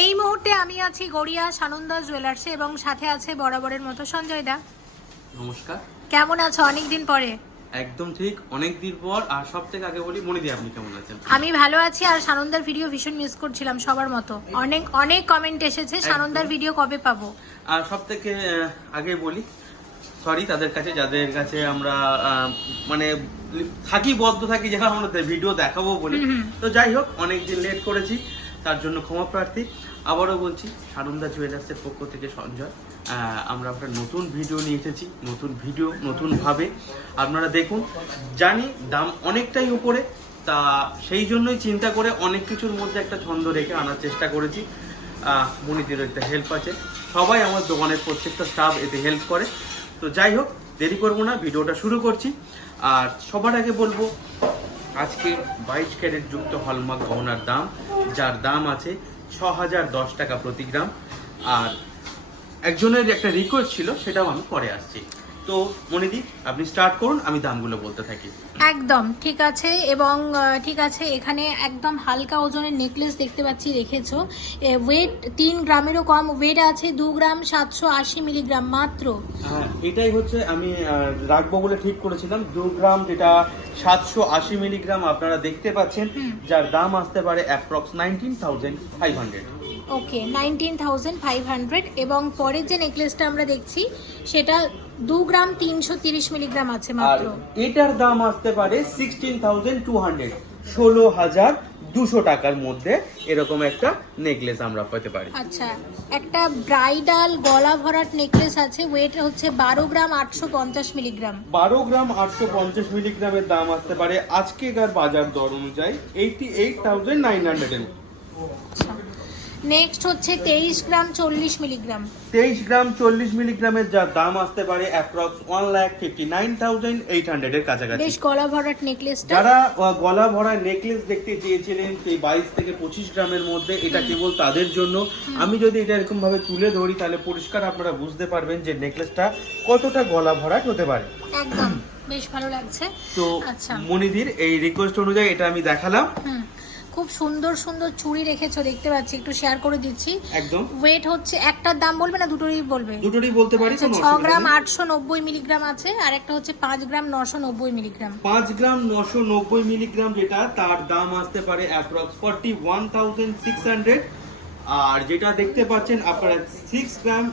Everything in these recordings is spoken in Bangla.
এই মুহূর্তে আমি আছি গড়িয়া সানন্দা জুয়েলার্সে এবং সাথে আছে বরাবরের মতো সঞ্জয় দা। নমস্কার। কেমন আছো অনেকদিন পরে? একদম ঠিক অনেক দিন পর আর সব থেকে আগে বলি মনিদি আপনি কেমন আছেন? আমি ভালো আছি আর সানন্দার ভিডিও ভীষণ মিস করছিলাম সবার মতো। অনেক অনেক কমেন্ট এসেছে সানন্দার ভিডিও কবে পাবো? আর সব থেকে আগে বলি সরি তাদের কাছে যাদের কাছে আমরা মানে থাকি বদ্ধ থাকি যেখানে আমরা ভিডিও দেখাবো বলি। তো যাই হোক অনেক দিন লেট করেছি। তার জন্য ক্ষমা প্রার্থী। আবারও বলছি সানন্দা জুয়েলার্সের পক্ষ থেকে সঞ্জয়। আমরা একটা নতুন ভিডিও নিয়ে এসেছি নতুন ভিডিও নতুনভাবে আপনারা দেখুন জানি দাম অনেকটাই উপরে তা সেই জন্যই চিন্তা করে অনেক কিছুর মধ্যে একটা ছন্দ রেখে আনার চেষ্টা করেছি। আহ, মনিদের একটা হেল্প আছে। সবাই আমার দোকানের প্রত্যেকটা স্টাফ এতে হেল্প করে। তো যাই হোক দেরি করব না ভিডিওটা শুরু করছি। আর সবার আগে বলব আজকে বাইশ ক্যারেট যুক্ত হলমার্ক গহনার দাম, যার দাম আছে ছ হাজার দশ টাকা প্রতি গ্রাম। আর একজনের একটা রিকোয়েস্ট ছিল, সেটাও আমি পরে আসছি। তো মনিদি আপনি স্টার্ট করুন আমি দামগুলো বলতে থাকি। একদম ঠিক আছে এবং ঠিক আছে এখানে একদম হালকা ওজনের নেকলেস দেখতে পাচ্ছি রেখেছো। ওয়েট তিন গ্রামেরও কম ওয়েট আছে দু গ্রাম সাতশো আশি মিলিগ্রাম মাত্র। হ্যাঁ, এটাই হচ্ছে আমি রাখব বলে ঠিক করেছিলাম। দু গ্রাম যেটা সাতশো আশি মিলিগ্রাম আপনারা দেখতে পাচ্ছেন যার দাম আসতে পারে approx nineteen thousand five hundred okay nineteen thousand five hundred এবং পরের যে নেকলেসটা আমরা দেখছি সেটা দু গ্রাম তিনশো তিরিশ মিলিগ্রাম আছে মাত্র। এটার দাম আসতে পারে সিক্সটিন থাউজেন্ড টু হান্ড্রেড ষোলো হাজার দুশো টাকার মধ্যে এরকম একটা নেকলেস আমরা পেতে পারি। আচ্ছা একটা ব্রাইডাল গলা ভরাট নেকলেস আছে ওয়েট হচ্ছে বারো গ্রাম আটশো পঞ্চাশ মিলিগ্রাম বারো গ্রাম আটশো পঞ্চাশ মিলিগ্রামের দাম আসতে পারে আজকেকার বাজার দর অনুযায়ী eighty eight thousand nine hundred আচ্ছা। নেক্সট হচ্ছে তেইশ গ্রাম চল্লিশ মিলিগ্রাম। তেইশ গ্রাম চল্লিশ মিলিগ্রামের যার দাম আসতে পারে approx one lakh fifty nine thousand eight হান্ড্রেডের কাছাকাছি। বেশ গলা ভরাট নেকলেসটা যারা গলা ভরা নেকলেস দেখতে চেয়েছিলেন এই বাইশ থেকে পঁচিশ গ্রামের মধ্যে এটা কেবল তাদের জন্য। আমি যদি এটা এরকম ভাবে তুলে ধরি তাহলে পরিষ্কার আপনারা বুঝতে পারবেন যে নেকলেসটা কতটা গলা ভরাট হতে পারে। একদম। বেশ ভালো লাগছে। তো আচ্ছা। মনিদির এই রিকোয়েস্ট অনুযায়ী এটা আমি দেখালাম। খুব সুন্দর সুন্দর চুড়ি রেখেছো দেখতে পাচ্ছি। একটু শেয়ার করে দিচ্ছি। একদম। ওয়েট হচ্ছে একটার দাম বলবে না দুটোরই বলবে? দুটোরই বলতে পারি আচ্ছা ছ গ্রাম নেই। আটশো নব্বই মিলিগ্রাম আছে আর একটা হচ্ছে পাঁচ গ্রাম নশো নব্বই মিলিগ্রাম। পাঁচ গ্রাম নশো নব্বই মিলিগ্রাম যেটা তার দাম আসতে পারে approx forty one thousand six hundred আর যেটা দেখতে পাচ্ছেন আপনারা সিক্স গ্রাম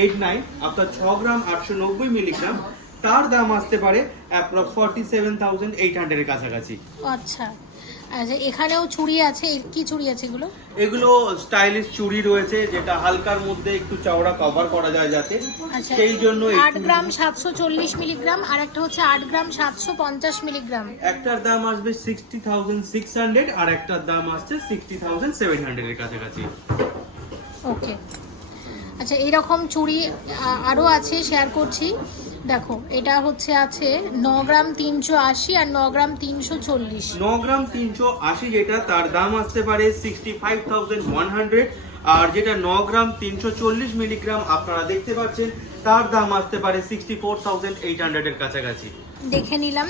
এইট নাইন আপনার ছ গ্রাম আটশো নব্বই মিলিগ্রাম তার দাম আসতে পারে approx forty seven thousand eight হান্ড্রেডের কাছাকাছি। আচ্ছা। আচ্ছা এখানেও চুড়ি আছে কি চুড়ি আছে এগুলো? এগুলো স্টাইলিশ চুড়ি রয়েছে যেটা হালকার মধ্যে একটু চওড়া কভার করা যায় যাতে। আচ্ছা। সেই জন্য এই আট গ্রাম সাতশো চল্লিশ মিলিগ্রাম আর একটা হচ্ছে আট গ্রাম সাতশো পঞ্চাশ মিলিগ্রাম। একটার দাম আসবে সিক্সটি থাউজেন্ড সিক্স হান্ড্রেড আর একটার দাম আসছে সিক্সটি থাউজেন্ড সেভেন হান্ড্রেডের কাছাকাছি। ওকে। আচ্ছা এইরকম চুড়ি আ- আরও আছে শেয়ার করছি। দেখো এটা হচ্ছে আছে ন গ্রাম তিনশো আশি আর ন গ্রাম তিনশো চল্লিশ। ন গ্রাম তিনশো আশি যেটা তার দাম আসতে পারে sixty five thousand one hundred আর যেটা ন গ্রাম তিনশো চল্লিশ মিলিগ্রাম আপনারা দেখতে পাচ্ছেন তার দাম আসতে পারে সিক্সটি ফোর থাউজেন্ড এইট হান্ড্রেডের কাছাকাছি। দেখে নিলাম।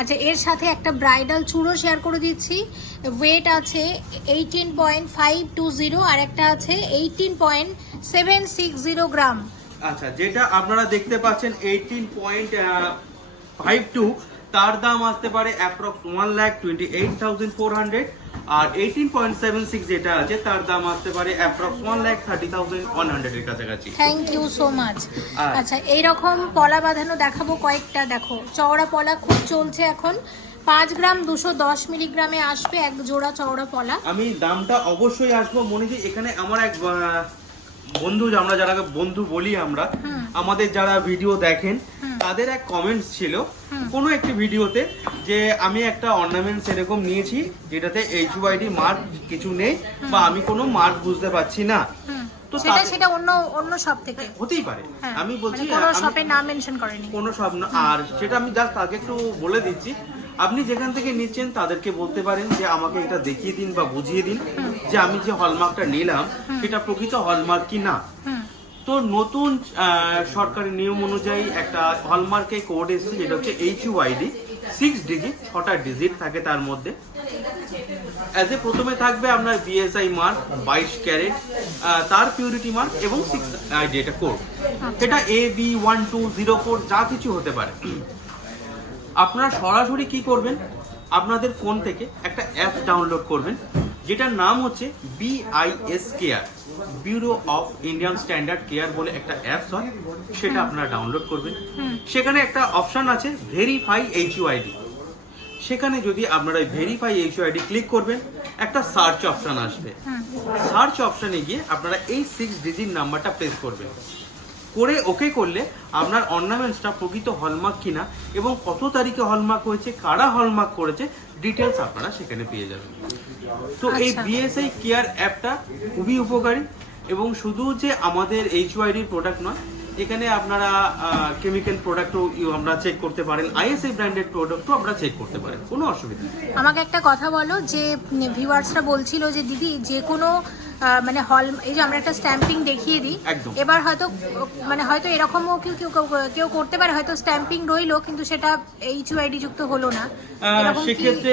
আচ্ছা এর সাথে একটা ব্রাইডাল চুড়ো শেয়ার করে দিচ্ছি। ওয়েট আছে eighteen point five two zero আর একটা আছে eighteen point seven six zero gram আচ্ছা যেটা আপনারা দেখতে পাচ্ছেন এইটিন পয়েন্ট ফাইভ টু তার দাম আসতে পারে approx one lakh twenty eight thousand four hundred আর এইটিন পয়েন্ট সেভেন সিক্স যেটা আছে তার দাম আসতে পারে approx one lakh thirty thousand one হান্ড্রেডের কাছাকাছি। থ্যাংক ইউ সো মাচ আচ্ছা। এইরকম পলা বাঁধানো দেখাবো কয়েকটা দেখো। চওড়া পলা খুব চলছে এখন। পাঁচ গ্রাম দুশো দশ মিলিগ্রামে আসবে এক জোড়া চওড়া পলা। আমি দামটা অবশ্যই আসব। মনে যে এখানে আমার এক বন্ধু আমরা যারা বন্ধু বলি আমরা আমাদের যারা ভিডিও দেখেন তাদের এক কমেন্টস ছিল। কোনো একটি ভিডিওতে যে আমি একটা অর্নামেন্টস এরকম নিয়েছি যেটাতে এইচ ওয়াইডি মার্ক কিছু নেই বা আমি কোনো মার্ক বুঝতে পারছি না। তো সেটা সেটা অন্য অন্য শপ থেকে। হতেই পারে। হ্যাঁ আমি বলছি মানে কোনো আমি- শপের নাম মেনশন করেনি। কোনো সব না আর সেটা আমি জাস্ট তাকে একটু বলে দিচ্ছি। আপনি যেখান থেকে নিচ্ছেন তাদেরকে বলতে পারেন যে আমাকে এটা দেখিয়ে দিন বা বুঝিয়ে দিন যে আমি যে হলমার্কটা নিলাম সেটা প্রকৃত হলমার্ক কি না? তো নতুন সরকারি নিয়ম অনুযায়ী একটা হলমার্কে কোড এসেছে যেটা হচ্ছে এইচ ইউআইডি সিক্স ডিজিট ছটা ডিজিট থাকে তার মধ্যে। অ্যাজ এ প্রথমে থাকবে আপনার বিএসআই মার্ক বাইশ ক্যারেট তার পিউরিটি মার্ক এবং সিক্স আইডি এটা কোড সেটা A B one two zero four যা কিছু হতে পারে। আপনারা সরাসরি কি করবেন? আপনাদের ফোন থেকে একটা অ্যাপ ডাউনলোড করবেন যেটার নাম হচ্ছে BIS care bureau of Indian standard care বলে একটা অ্যাপস হয় সেটা আপনারা ডাউনলোড করবেন। সেখানে একটা অপশন আছে ভেরিফাই এইচইউআইডি সেখানে যদি আপনারা ভেরিফাই এইচইউআইডি ক্লিক করবেন একটা সার্চ অপশন আসবে। সার্চ অপশানে গিয়ে আপনারা এই সিক্স ডিজিট নাম্বারটা প্রেস করবেন। করে ওকে করলে আপনার অর্নামেন্টসটা প্রকৃত হলমার্ক কিনা এবং কত তারিখে হলমার্ক হয়েছে কারা হলমার্ক করেছে ডিটেলস আপনারা সেখানে পেয়ে যাবেন তো এই। বিএসআই কেয়ার অ্যাপটা খুবই উপকারী এবং শুধু যে আমাদের এইচওয়াইডির প্রোডাক্ট নয় এখানে আপনারা কেমিক্যাল প্রোডাক্টও আমরা চেক করতে পারেন আইএসআই ব্র্যান্ডেড প্রোডাক্টও আপনারা চেক করতে পারেন কোনো অসুবিধা নেই। আমাকে একটা কথা বলো যে ভিউয়ার্সরা বলছিল যে দিদি যে কোনো মানে হল এই যে আমরা একটা স্ট্যাম্পিং দেখিয়ে দিই এবার হয়তো মানে হয়তো এরকমও কেউ কেউ কেউ- করতে পারে হয়তো স্ট্যাম্পিং রইল কিন্তু সেটা এইচ আইডি যুক্ত হলো না। সেক্ষেত্রে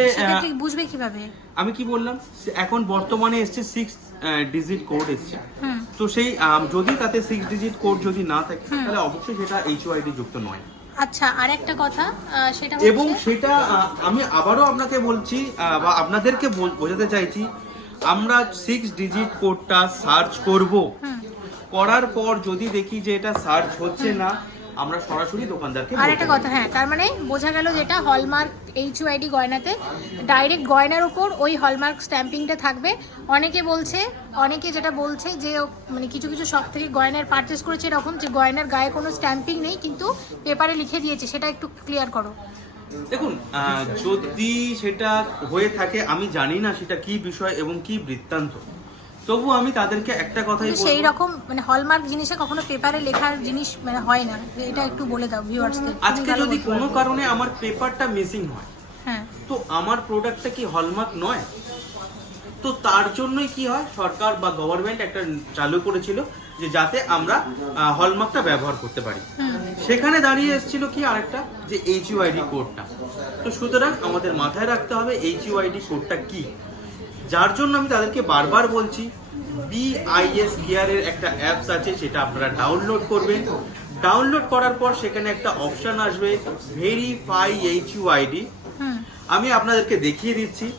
বুঝবে কীভাবে? আমি কি বললাম এখন বর্তমানে এসছে সিক্স ডিজিট কোড এসছে। তো সেই যদি তাতে সিক্স ডিজিট কোড যদি না থাকে তাহলে অবশ্যই সেটা এইচওআইডি যুক্ত নয়। আচ্ছা আর একটা কথা সেটা এবং সেটা আমি আবারও আপনাকে বলছি বা আপনাদেরকে বোঝাতে চাইছি আমরা সিক্স ডিজিট কোডটা সার্চ করব। করার পর যদি দেখি যে এটা সার্চ হচ্ছে না আমরা সরাসরি দোকানদারকে আর একটা কথা হ্যাঁ তার মানে বোঝা গেল যেটা হলমার্ক এইচ আইডি গয়নাতে। ডাইরেক্ট গয়নার উপর ওই হলমার্ক স্ট্যাম্পিংটা থাকবে। অনেকে বলছে অনেকে যেটা বলছে যে মানে কিছু কিছু শপ থেকে গয়নার পারচেস করেছে এরকম যে গয়নার গায়ে কোনো স্ট্যাম্পিং নেই কিন্তু পেপারে লিখে দিয়েছে সেটা একটু ক্লিয়ার করো। দেখুন যদি সেটা হয়ে থাকে আমি জানি না সেটা কি বিষয় এবং কি বৃত্তান্ত। তবু আমি তাদেরকে একটা কথাই সেই রকম মানে হলমার্ক জিনিসে কখনো পেপারে লেখার জিনিস মানে হয় না। এটা একটু বলে দাও ভিউয়ার্সদের আজকে যদি কোনো কারণে আমার পেপারটা মিসিং হয় হ্যাঁ। তো আমার প্রোডাক্টটা কি হলমার্ক নয়? তো তার জন্যই কি হয়? সরকার বা গভর্নমেন্ট একটা চালু করেছিল যে যাতে আমরা হলমার্কটা ব্যবহার করতে পারি। সেখানে দাঁড়িয়ে এসেছিল কি আরেকটা? যে এইচ ইউআইডি কোডটা তো সুতরাং আমাদের মাথায় রাখতে হবে এইচ ইউআইডি কোডটা কি? যার জন্য আমি তাদেরকে বারবার বলছি বিআইএস কেয়ারের একটা অ্যাপস আছে সেটা আপনারা ডাউনলোড করবেন। ডাউনলোড করার পর সেখানে একটা অপশন আসবে ভেরিফাই এইচ হুম। আমি আপনাদেরকে দেখিয়ে দিচ্ছি।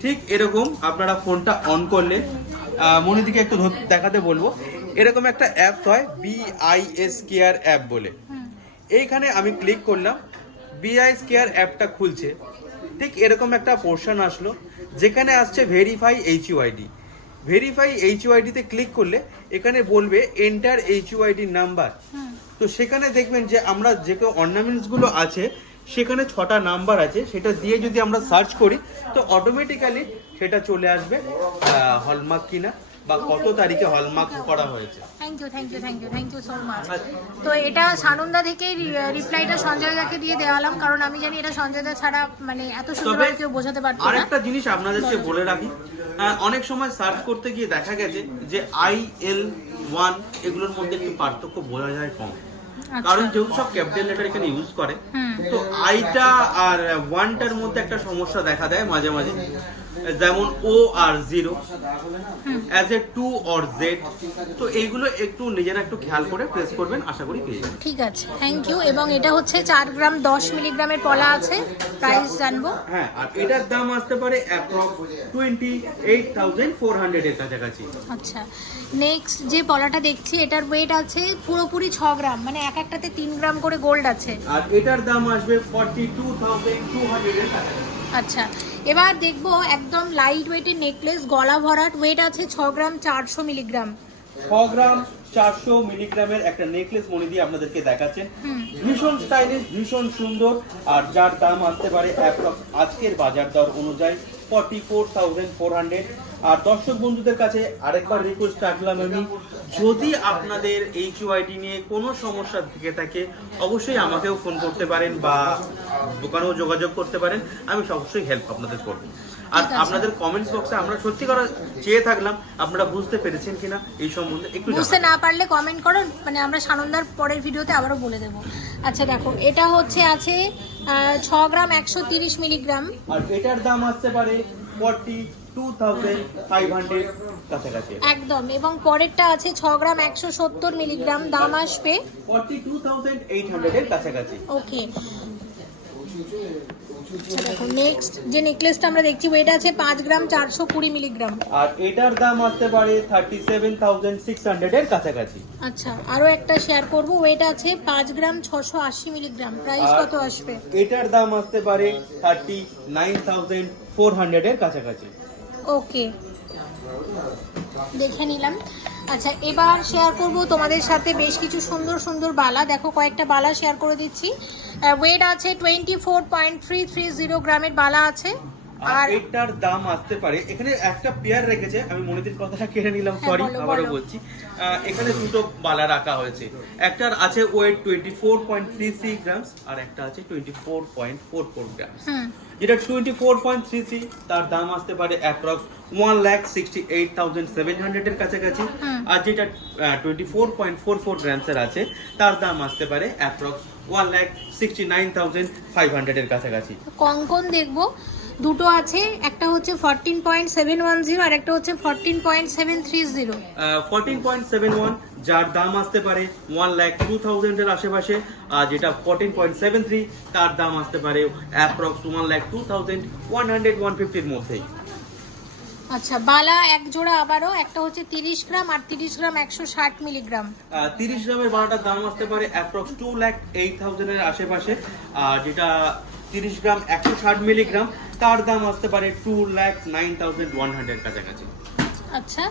ঠিক এরকম আপনারা ফোনটা অন করলে আহ, মনিদিকে একটু দেখাতে বলব। এরকম একটা অ্যাপ হয় বিআইএস কেয়ার অ্যাপ বলে। এইখানে আমি ক্লিক করলাম বিআইএস কেয়ার অ্যাপটা খুলছে। ঠিক এরকম একটা পোর্শন আসলো। যেখানে আসছে verify H UID verify H ইউআইডিতে click করলে এখানে বলবে এন্টার এইচ ইউআইডি নাম্বার তো সেখানে দেখবেন যে আমরা যে অর্নামেন্টসগুলো আছে সেখানে ছটা নাম্বার আছে সেটা দিয়ে যদি আমরা সার্চ করি তো অটোমেটিক্যালি সেটা চলে আসবে হলমার্ক কিনা। বা কত তারিখে হলমার্ক করা হয়েছে thank you thank you thank you thank you so much. তো এটা সানন্দা থেকেই রিপ্লাইটা সঞ্জয় দাকে দিয়ে দেওয়ালাম কারণ আমি জানি এটা সঞ্জয় দা ছাড়া মানে এত সুন্দরভাবে কেউ বোঝাতে পারতো না আরেকটা জিনিস আপনাদেরকে বলে রাখি অনেক সময় সার্চ করতে গিয়ে দেখা গেছে যে আই এল ওয়ান এগুলোর মধ্যে একটু পার্থক্য বোঝা যায় কম আচ্ছা। কারণ যেহেতু সব ক্যাপিটাল লেটার এখানে ইউজ করে। তো আইটা আর ওয়ানটার মধ্যে একটা সমস্যা দেখা দেয় মাঝে মাঝে যেমন O R zero as a two or Z তো এইগুলো একটু নিজেরা একটু খেয়াল করে প্রেস করবেন আশা করি পেয়ে যাবেন। ঠিক আছে থ্যাংক ইউ এবং এটা হচ্ছে চার গ্রাম দশ মিলিগ্রামের পলা আছে প্রাইস জানব? হ্যাঁ আর এটার দাম আসতে পারে approx twenty eight thousand four হান্ড্রেডের কাছাকাছি। আচ্ছা নেক্সট যে পলাটা দেখছি এটার ওয়েট আছে পুরোপুরি ছ গ্রাম মানে এক একটাতে তিন গ্রাম করে গোল্ড আছে। আর এটার দাম আসবে ফর্টি টু থাউজেন্ড টু হান্ড্রেডের কাছাকাছি। আচ্ছা এবার দেখব একদম লাইট ওয়েটের নেকলেস গলা ভরাট ওয়েট আছে ছ গ্রাম চারশো মিলিগ্রাম ছ গ্রাম চারশো মিলিগ্রামের একটা নেকলেস মনে দিয়ে আপনাদেরকে দেখাচ্ছেন। ভীষণ স্টাইলিশ ভীষণ সুন্দর আর যার দাম আসতে পারে অ্যাপ্রক্স আজকের বাজার দর অনুযায়ী আর দর্শক বন্ধুদের কাছে আরেকবার রিকোয়েস্ট রাখলাম আমি, যদি আপনাদের এইচ ইউআইডি নিয়ে কোনো সমস্যা থেকে থাকে, অবশ্যই আমাকেও ফোন করতে পারেন বা দোকানেও যোগাযোগ করতে পারেন, আমি অবশ্যই হেল্প আপনাদের করব। আর আপনাদের কমেন্টস বক্সে আমরা সত্যি করা চেয়ে থাকলাম আপনারা বুঝতে পেরেছেন কিনা এই সম্বন্ধে একটু বুঝতে না পারলে কমেন্ট করো মানে আমরা সানন্দার পরের ভিডিওতে আবারও বলে দেবো। আচ্ছা দেখো এটা হচ্ছে আছে ছ গ্রাম একশো তিরিশ মিলিগ্রাম। আর এটার দাম আসতে পারে ফর্টি একদম এবং পরেরটা আছে ছ গ্রাম একশো সত্তর মিলিগ্রাম দাম আসবে ওকে আচ্ছা দেখো নেক্সট যে নেকলেসটা আমরা দেখছি ওয়েট আছে পাঁচ গ্রাম চারশো কুড়ি মিলিগ্রাম আর এটার দাম আসতে পারে থার্টি সেভেন থাউজেন্ড সিক্স হান্ড্রেডের কাছাকাছি। আচ্ছা আরও একটা শেয়ার করব ওয়েট আছে পাঁচ গ্রাম ছশো আশি মিলিগ্রাম প্রাইস কত আসবে? এটার দাম আসতে পারে থার্টি নাইন থাউজেন্ড ফোর হান্ড্রেডের কাছাকাছি। ওকে দেখে নিলাম। আচ্ছা এবার শেয়ার করব তোমাদের সাথে বেশ কিছু সুন্দর সুন্দর বালা। দেখো কয়েকটা বালা শেয়ার করে দিচ্ছি। ওয়েট আছে twenty four point three three zero গ্রামের বালা আছে। আর এটার দাম আসতে পারে। এখানে একটা পেয়ার রেখেছে আমি মনিদির কথাটা কেড়ে নিলাম হ্যাঁ, সরি আবারও বলছি। এখানে দুটো বালা রাখা হয়েছে। একটার আছে weight twenty four point three three grams আর একটা আছে twenty four point four four grams যেটা twenty four point three three তার দাম আসতে পারে approx one lakh sixty eight thousand seven হান্ড্রেডের কাছাকাছি। আর যেটা twenty four point four four গ্রামসের আছে তার দাম আসতে পারে approx one lakh sixty nine thousand five হান্ড্রেডের কাছাকাছি। কঙ্কন দেখব? দুটো আছে একটা হচ্ছে fourteen point seven one zero আর একটা হচ্ছে fourteen point seven three zero fourteen point seven one যার দাম আসতে পারে ওয়ান লাখ টু থাউজেন্ডের আশেপাশে আর যেটা ফোরটিন পয়েন্ট সেভেন থ্রি তার দাম আসতে পারে approx one lakh two thousand one hundred one ফিফটির মধ্যেই। আচ্ছা বালা এক জোড়া আবারও একটা হচ্ছে তিরিশ গ্রাম আর তিরিশ গ্রাম একশো ষাট মিলিগ্রাম। তিরিশ গ্রামের বারোটার দাম আসতে পারে অ্যাপ্রক্স টু লাখ এইট থাউজেন্ডের আশেপাশে আর যেটা তিরিশ গ্রাম একশো ষাট মিলিগ্রাম তার দাম আসতে পারে two lakh nine thousand one hundred কাছাকাছি আচ্ছা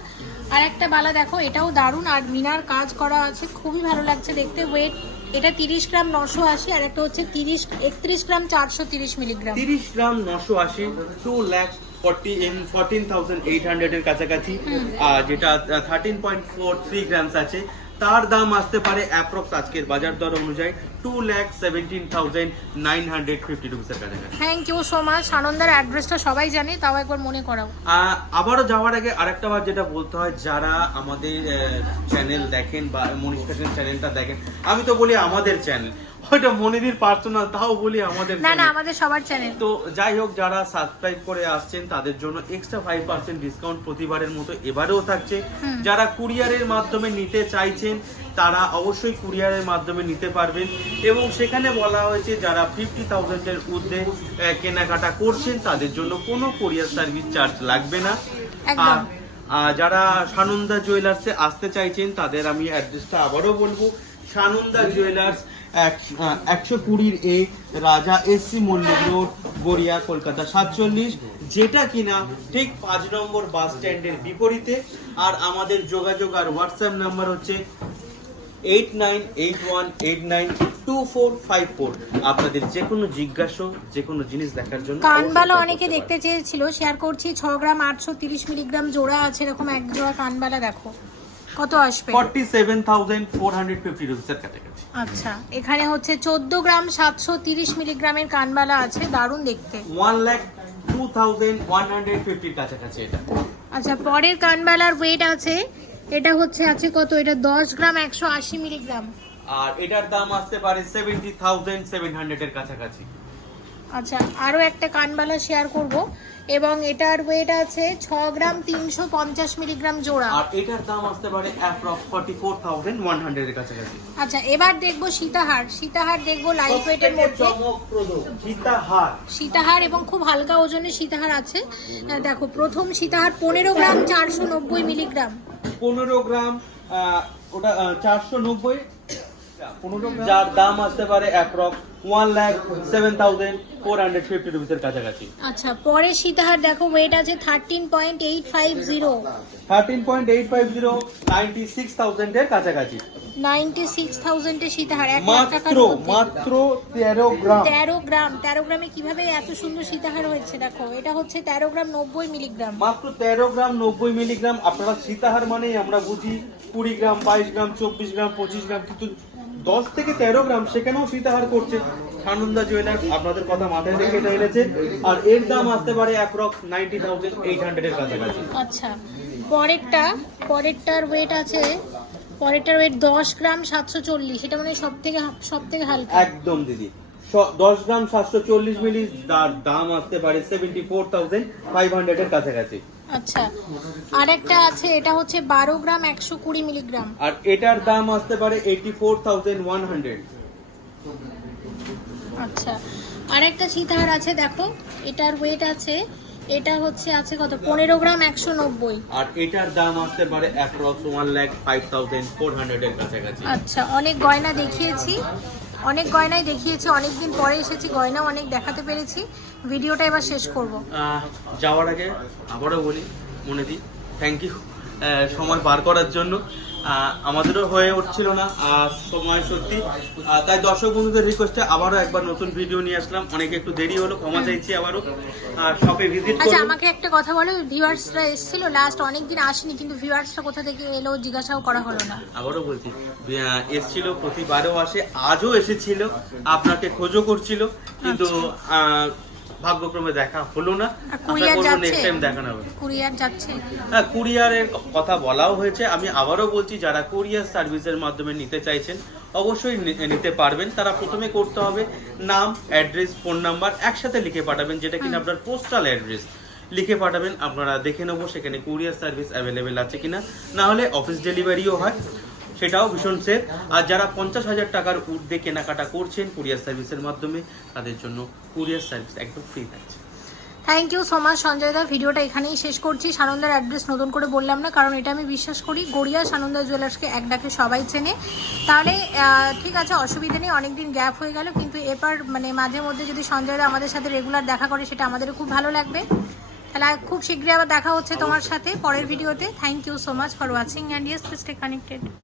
আর একটা বালা দেখো এটাও দারুণ আর মিনার কাজ করা আছে খুবই ভালো লাগছে দেখতে ওয়েট এটা তিরিশ গ্রাম নশো আশি আর একটা হচ্ছে তিরিশ একত্রিশ গ্রাম চারশো তিরিশ মিলিগ্রাম। তিরিশ গ্রাম নশো আশি two lakh forty in fourteen thousand eight হান্ড্রেডের কাছাকাছি আর যেটা thirteen point four three grams আছে তার দাম আসতে পারে অ্যাপ্রক্স আজকের বাজার দর অনুযায়ী two lakh seventeen thousand nine hundred fifty রুপিসের কাছাকাছি। থ্যাংক ইউ সো মাচ সানন্দার অ্যাড্রেসটা সবাই জানে তাও একবার মনে করাও। আবারও যাওয়ার আগে আরেকটা বার যেটা বলতে হয় যারা আমাদের চ্যানেল দেখেন বা মনীষ ফ্যাশন চ্যানেলটা দেখেন আমি তো বলি আমাদের চ্যানেল ওইটা মনিদির পার্সোনাল তাও বলি আমাদের না না আমাদের সবার চ্যানেল তো যাই হোক যারা সাবস্ক্রাইব করে আসছেন তাদের জন্য এক্সট্রা ফাইভ পার্সেন্ট ডিসকাউন্ট প্রতিবারের মতো এবারেও থাকছে। যারা কুরিয়ারের মাধ্যমে নিতে চাইছেন তারা অবশ্যই কুরিয়ারের মাধ্যমে নিতে পারবেন। এবং সেখানে বলা হয়েছে যারা ফিফটি থাউজেন্ডের ঊর্ধ্বে কেনাকাটা করছেন তাদের জন্য কোনো কুরিয়ার সার্ভিস চার্জ লাগবে না। আর আর যারা সানন্দা জুয়েলার্সে আসতে চাইছেন তাদের আমি অ্যাড্রেসটা আবারও বলব। সানন্দা জুয়েলার্স একশো কুড়ির A Raja SC Mallick road Garia Kolkata. সাতচল্লিশ যেটা কিনা ঠিক পাঁচ নম্বর বাস স্ট্যান্ডের বিপরীতে। আর আমাদের যোগাযোগ আর হোয়াটসঅ্যাপ নাম্বার হচ্ছে eight nine eight one eight nine two four five four. আপনাদের যে কোনো জিজ্ঞাসা যে কোনো জিনিস দেখার জন্য কানবালা অনেকে দেখতে চেয়েছিল শেয়ার করছি ছ গ্রাম আটশো তিরিশ মিলিগ্রাম জোড়া আছে এরকম এক জোড়া কানবালা দেখো। কত আসবে? Forty seven thousand four hundred fifty রুপিসের কাছাকাছি আচ্ছা এখানে হচ্ছে চোদ্দ গ্রাম সাতশো তিরিশ মিলিগ্রামের কানবালা আছে দারুণ দেখতে। One lakh two thousand one hundred ফিফটির কাছাকাছি এটা। আচ্ছা পরের কানবালার ওয়েট আছে এটা হচ্ছে আছে কত? এটা দশ গ্রাম একশো আশি মিলিগ্রাম। আর এটার দাম আসতে পারে সেভেন্টি থাউজেন্ড সেভেন হান্ড্রেডের কাছাকাছি। আচ্ছা আরও একটা কানবালা শেয়ার করব। এবং এটার ওয়েট আছে ছ গ্রাম তিনশো পঞ্চাশ মিলিগ্রাম জোড়া। আর এটার দাম আসতে পারে approx forty four thousand one হান্ড্রেডের কাছাকাছি। আচ্ছা এবার দেখব সীতাহার। সীতাহার দেখব লাইট ওয়েটের মধ্যে। সীতাহার। সীতাহার এবং খুব হালকা ওজনের সীতাহার আছে। দেখো প্রথম সীতাহার পনেরো গ্রাম চারশো নব্বই মিলিগ্রাম পনেরো গ্রাম ওটা চারশো নব্বই। পনেরো যার দাম আসতে পারে approx one lakh seven thousand four hundred fifty রুপিসের কাছাকাছি। আচ্ছা পরের সীতাহার দেখো ওয়েট আছে thirteen point eight five zero thirteen point eight five zero ninety six থাউজেন্ডের কাছাকাছি। নাইনটি সিক্স থাউজেন্ডের সীতাহার এক লাখ টাকার মাত্র মাত্র তেরো গ্রাম। তেরো গ্রাম তেরো গ্রামে কীভাবে এত সুন্দর সীতাহার হয়েছে দেখো? এটা হচ্ছে তেরো গ্রাম নব্বই মিলিগ্রাম মাত্র তেরো গ্রাম নব্বই মিলিগ্রাম আপনারা সীতাহার মানেই আমরা বুঝি কুড়ি গ্রাম বাইশ গ্রাম চব্বিশ গ্রাম পঁচিশ গ্রাম কিন্তু দশ থেকে তেরো গ্রাম সেখানেও সীতাহার করছে সানন্দা জুয়েলার্স। আপনাদের কথা মাথায় রেখে এটা এনেছে। আর এর দাম আসতে পারে অ্যাপ্রক্স নাইনটি থাউজেন্ড এইট হান্ড্রেডের কাছাকাছি। আচ্ছা পরেরটা পরেরটার ওয়েট আছে পরেরটার ওয়েট দশ গ্রাম সাতশো চল্লিশ এটা মানে সব থেকে সব থেকে হালকা। একদম দিদি। দশ গ্রাম সাতশো চল্লিশ মিলি তার দাম আসতে পারে সেভেন্টি ফোর থাউজেন্ড ফাইভ হান্ড্রেডের কাছাকাছি। আচ্ছা। আর একটা আছে এটা হচ্ছে বারো গ্রাম একশো কুড়ি মিলিগ্রাম। আর এটার দাম আসতে পারে eighty four thousand one hundred আচ্ছা। আর একটা সীতাহার আছে দেখো এটার ওয়েট আছে এটা হচ্ছে আছে কত? পনেরো গ্রাম একশো নব্বই। আর এটার দাম আসতে পারে approx one lakh five thousand four হান্ড্রেডের কাছাকাছি। আচ্ছা অনেক গয়না দেখিয়েছি। অনেক গয়নাই দেখিয়েছি অনেক দিন পরে এসেছি গয়না অনেক দেখাতে পেরেছি। ভিডিওটা এবার শেষ করব। যাওয়ার আগে আবারও বলি, মনে দিই থ্যাংক ইউ সময় বার করার জন্য। আমাদেরও হয়ে উঠছিল না আর সময় সত্যি। তাই দর্শক বন্ধুদের রিকোয়েস্টে আবারও একবার নতুন ভিডিও নিয়ে আসলাম। অনেকে একটু দেরি হলো ক্ষমা চাইছি আবারও। শপে ভিজিট আচ্ছা আমাকে একটা কথা বলো ভিউয়ার্সরা এসেছিল লাস্ট অনেক দিন আসেনি কিন্তু ভিউয়ার্সরা কোথা থেকে এলো জিজ্ঞাসাও করা হলো না। আবারও বলছি এসছিল প্রতিবারও আসে আজও এসেছিল আপনাকে খোঁজও করছিল কিন্তু আহ, ভাগ্যক্রমে দেখা হলো না। নেক্সট টাইম দেখানো হবে। কুরিয়ার যাচ্ছে? হ্যাঁ কুরিয়ারের কথা বলাও হয়েছে। আমি আবারও বলছি যারা কুরিয়ার সার্ভিসের মাধ্যমে নিতে চাইছেন অবশ্যই নিতে পারবেন। তারা প্রথমে করতে হবে নাম অ্যাড্রেস ফোন নাম্বার একসাথে লিখে পাঠাবেন যেটা কিনা আপনার পোস্টাল অ্যাড্রেস লিখে পাঠাবেন আপনারা দেখে নেব সেখানে কুরিয়ার সার্ভিস অ্যাভেলেবেল আছে কিনা। না হলে অফিস ডেলিভারিও হয়। সেটাও ভীষণ সেফ আর যারা পঞ্চাশ হাজার টাকার ঊর্ধ্বে কেনাকাটা করছেন কুরিয়ার সার্ভিসের মাধ্যমে, তাদের জন্য কুরিয়ার সার্ভিস একদম ফ্রি থাকছে। Thank you so much Sanjay da. ভিডিওটা এখানেই শেষ করছি। সানন্দার অ্যাড্রেস নতুন করে বললাম না, কারণ এটা আমি বিশ্বাস করি, গড়িয়া সানন্দা জুয়েলার্সকে এক ডাকে সবাই চেনে। তাহলে ঠিক আছে, অসুবিধা নেই, অনেকদিন গ্যাপ হয়ে গেল, কিন্তু এবার মানে মাঝে মধ্যে যদি সঞ্জয় দা আমাদের সাথে রেগুলার দেখা করে, সেটা আমাদেরও খুব ভালো লাগবে। তাহলে খুব শীঘ্রই আবার দেখা হচ্ছে তোমার সাথে পরের ভিডিওতে। Thank you so much for watching and yes stay connected